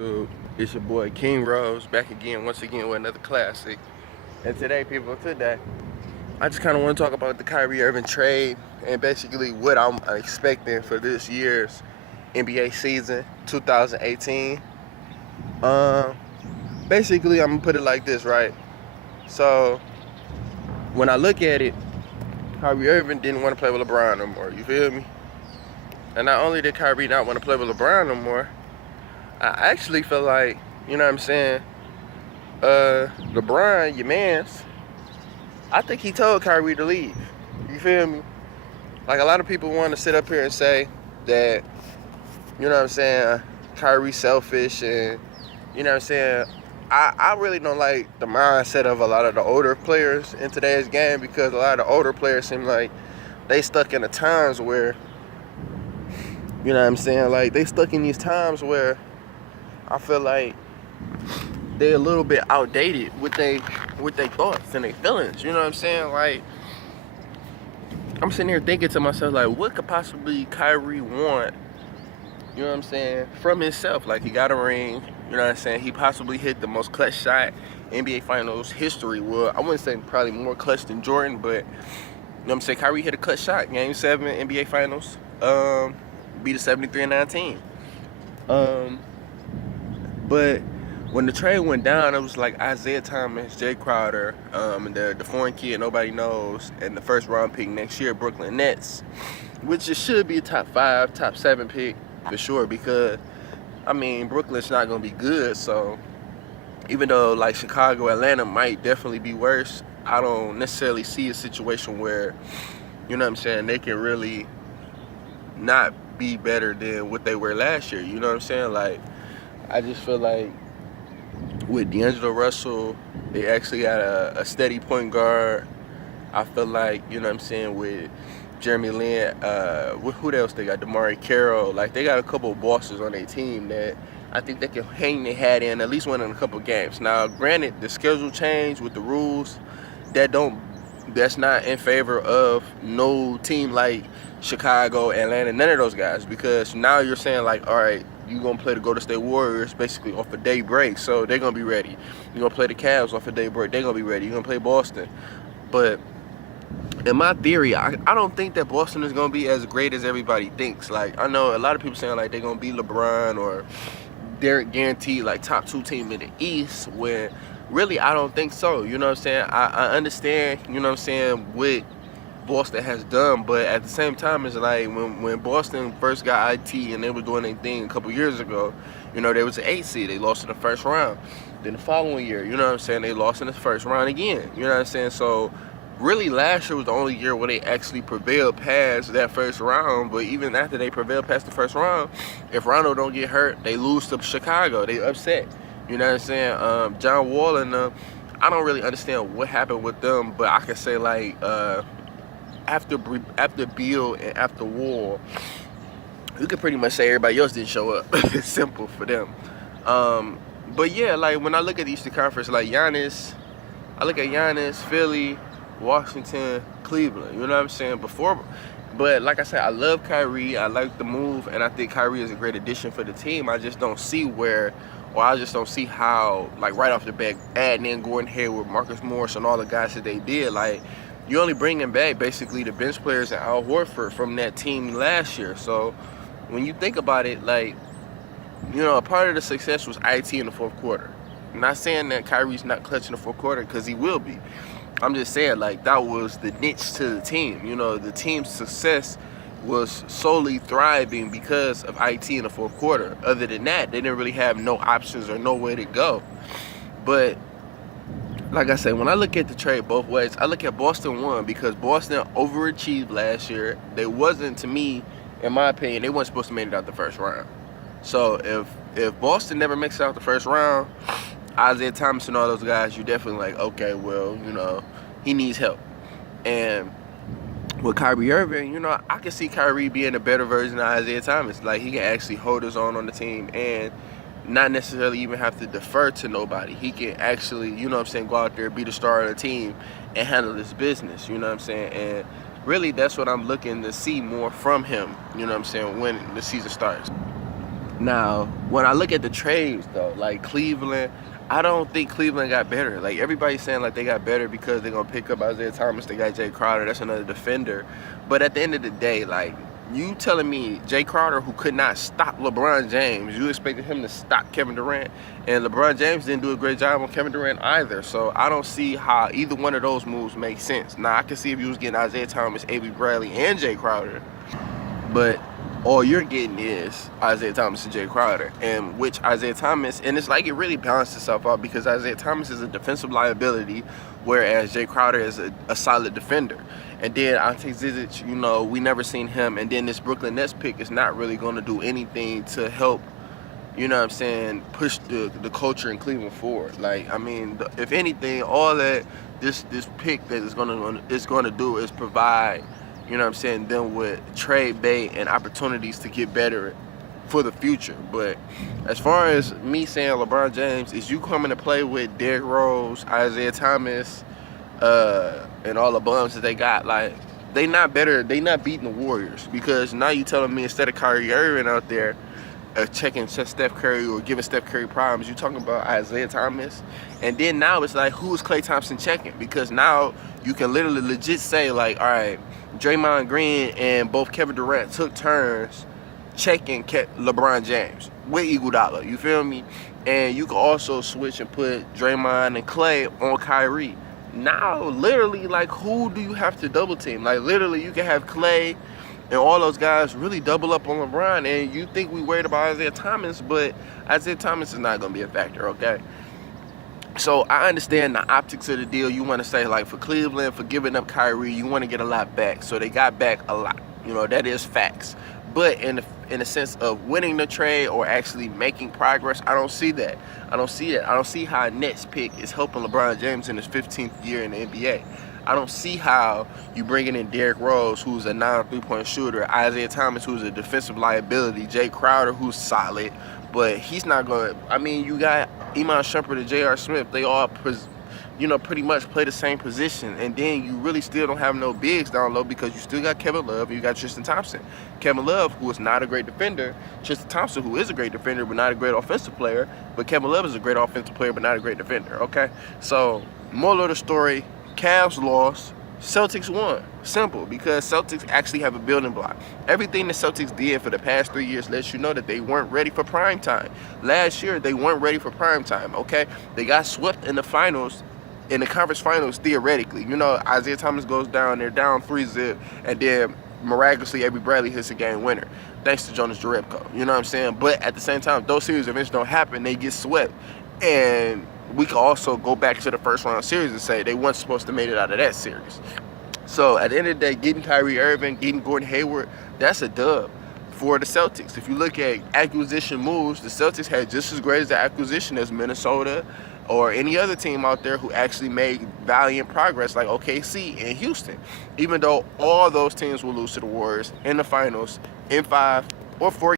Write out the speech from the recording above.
YouTube? It's your boy King Rose back again, once again with another classic. And today, I just kind of want to talk about the Kyrie Irving trade and basically what I'm expecting for this year's NBA season, 2018. Um, Basically, I'm gonna put it like this, right? So when I look at it, Kyrie Irving didn't want to play with LeBron no more. You feel me? And not only did Kyrie not want to play with LeBron no more, I actually feel like, you know what I'm saying, LeBron, your mans, I think he told Kyrie to leave. You feel me? Like, a lot of people want to sit up here and say that, you know what I'm saying, Kyrie's selfish and, you know what I'm saying, I really don't like the mindset of a lot of the older players in today's game, because a lot of the older players seem like they stuck in the times where, you know what I'm saying, like, they stuck in these times where I feel like they're a little bit outdated with they thoughts and their feelings. You know what I'm saying? Like, I'm sitting here thinking to myself, like, what could possibly Kyrie want, you know what I'm saying, from himself? Like, he got a ring, you know what I'm saying? He possibly hit the most clutch shot in NBA Finals history. Well, I wouldn't say probably more clutch than Jordan, but, you know what I'm saying, Kyrie hit a clutch shot. Game 7 NBA Finals, beat a 73-19. But when the trade went down, it was like Isaiah Thomas, Jay Crowder, and the foreign kid nobody knows, and the first round pick next year, Brooklyn Nets, which it should be a top 5, top 7 pick for sure, because, I mean, Brooklyn's not going to be good. So even though, like, Chicago, Atlanta might definitely be worse, I don't necessarily see a situation where, you know what I'm saying, they can really not be better than what they were last year. You know what I'm saying? Like, I just feel like with D'Angelo Russell, they actually got a steady point guard. I feel like, you know what I'm saying, with Jeremy Lin, who else they got? DeMarre Carroll. Like, they got a couple of bosses on their team that I think they can hang their hat in, at least win in a couple of games. Now, granted, the schedule change with the rules that's not in favor of no team like Chicago, Atlanta, none of those guys, because now you're saying, like, all right, you're going to play the Golden State Warriors basically off a day break, so they're going to be ready. You're going to play the Cavs off a day break, they're going to be ready. You're going to play Boston. But in my theory, I don't think that Boston is going to be as great as everybody thinks. Like, I know a lot of people saying, like, they're going to beat LeBron or they're guaranteed, like, top 2 team in the East, when really I don't think so. You know what I'm saying? I understand, you know what I'm saying, what Boston has done, but at the same time, it's like when Boston first got IT and they were doing their thing a couple years ago, you know, they was an 8 seed. They lost in the first round. Then the following year, you know what I'm saying, they lost in the first round again. You know what I'm saying? So really, last year was the only year where they actually prevailed past that first round. But even after they prevailed past the first round, if Rondo don't get hurt, they lose to Chicago. They upset. You know what I'm saying? John Wall and I don't really understand what happened with them, but I can say, like, after Beal and after Wall, you can pretty much say everybody else didn't show up. It's simple for them. But yeah, like, when I look at the Eastern Conference, like, Giannis, I look at Giannis, Philly, Washington, Cleveland. You know what I'm saying? But like I said, I love Kyrie. I like the move, and I think Kyrie is a great addition for the team. I just don't see how, like, right off the bat, adding in Gordon Hayward, Marcus Morris, and all the guys that they did, like, you only bringing back basically the bench players and Al Horford from that team last year. So when you think about it, like, you know, a part of the success was IT in the fourth quarter. I'm not saying that Kyrie's not clutching the fourth quarter, because he will be. I'm just saying, like, that was the niche to the team. You know, the team's success was solely thriving because of IT in the fourth quarter. Other than that, they didn't really have no options or nowhere to go. But like I said, when I look at the trade both ways, I look at Boston won because Boston overachieved last year. They wasn't, to me, in my opinion, they weren't supposed to make it out the first round. So if Boston never makes it out the first round, Isaiah Thomas and all those guys, you're definitely like, okay, well, you know, he needs help. And with Kyrie Irving, you know, I can see Kyrie being a better version of Isaiah Thomas. Like, he can actually hold his own on the team and not necessarily even have to defer to nobody. He can actually, you know what I'm saying, go out there, be the star of the team, and handle his business, you know what I'm saying? And really, that's what I'm looking to see more from him, you know what I'm saying, when the season starts. Now, when I look at the trades though, like Cleveland, I don't think Cleveland got better. Like everybody's saying like they got better because they're gonna pick up Isaiah Thomas, they got Jay Crowder, that's another defender. But at the end of the day, like you telling me Jay Crowder, who could not stop LeBron James, you expected him to stop Kevin Durant, and LeBron James didn't do a great job on Kevin Durant either. So I don't see how either one of those moves make sense. Now I can see if you was getting Isaiah Thomas, A.B. Bradley, and Jay Crowder, but all you're getting is Isaiah Thomas and Jay Crowder, and which Isaiah Thomas, and it's like it really balanced itself out because Isaiah Thomas is a defensive liability, whereas Jay Crowder is a solid defender. And then Ante Zizic, you know, we never seen him, and then this Brooklyn Nets pick is not really going to do anything to help, you know what I'm saying, push the culture in Cleveland forward. Like, I mean, if anything, all that this pick that is going to do is provide, you know what I'm saying, them with trade bait and opportunities to get better for the future. But as far as me saying LeBron James, is you coming to play with Derrick Rose, Isaiah Thomas, and all the bums that they got, like, they not better, they not beating the Warriors, because now you telling me instead of Kyrie Irving out there checking Steph Curry or giving Steph Curry problems, you talking about Isaiah Thomas. And then now it's like, who is Klay Thompson checking? Because now you can literally legit say like, all right, Draymond Green and both Kevin Durant took turns checking LeBron James with Iguodala, you feel me? And you can also switch and put Draymond and Klay on Kyrie. Now, literally, like, who do you have to double team? Like, literally, you can have Klay and all those guys really double up on LeBron, and you think we worried about Isaiah Thomas, but Isaiah Thomas is not going to be a factor, okay? So I understand the optics of the deal. You want to say, like, for Cleveland, for giving up Kyrie, you want to get a lot back. So they got back a lot. You know, that is facts. But in the sense of winning the trade or actually making progress, I don't see that. I don't see that. I don't see how a Nets pick is helping LeBron James in his 15th year in the NBA. I don't see how you bringing in Derrick Rose, who's a non-3-point shooter, Isaiah Thomas, who's a defensive liability, Jay Crowder, who's solid, but he's not going to, I mean, you got Iman Shumpert and J.R. Smith. They all, you know, pretty much play the same position. And then you really still don't have no bigs down low because you still got Kevin Love and you got Tristan Thompson. Kevin Love, who is not a great defender, Tristan Thompson, who is a great defender but not a great offensive player, but Kevin Love is a great offensive player but not a great defender, okay? So, moral of the story, Cavs lost, Celtics won. Simple, because Celtics actually have a building block. Everything the Celtics did for the past 3 years lets you know that they weren't ready for prime time. Last year, they weren't ready for prime time, okay? They got swept in the finals, in the conference finals, theoretically. You know, Isaiah Thomas goes down, they're down 3-0, and then miraculously, A.B. Bradley hits a game winner, thanks to Jonas Jerebko. You know what I'm saying? But at the same time, those series events don't happen, they get swept. And we can also go back to the first round series and say they weren't supposed to make it out of that series. So at the end of the day, getting Kyrie Irving, getting Gordon Hayward, that's a dub for the Celtics. If you look at acquisition moves, the Celtics had just as great as the acquisition as Minnesota or any other team out there who actually made valiant progress, like OKC and Houston, even though all those teams will lose to the Warriors in the finals in 5 or 4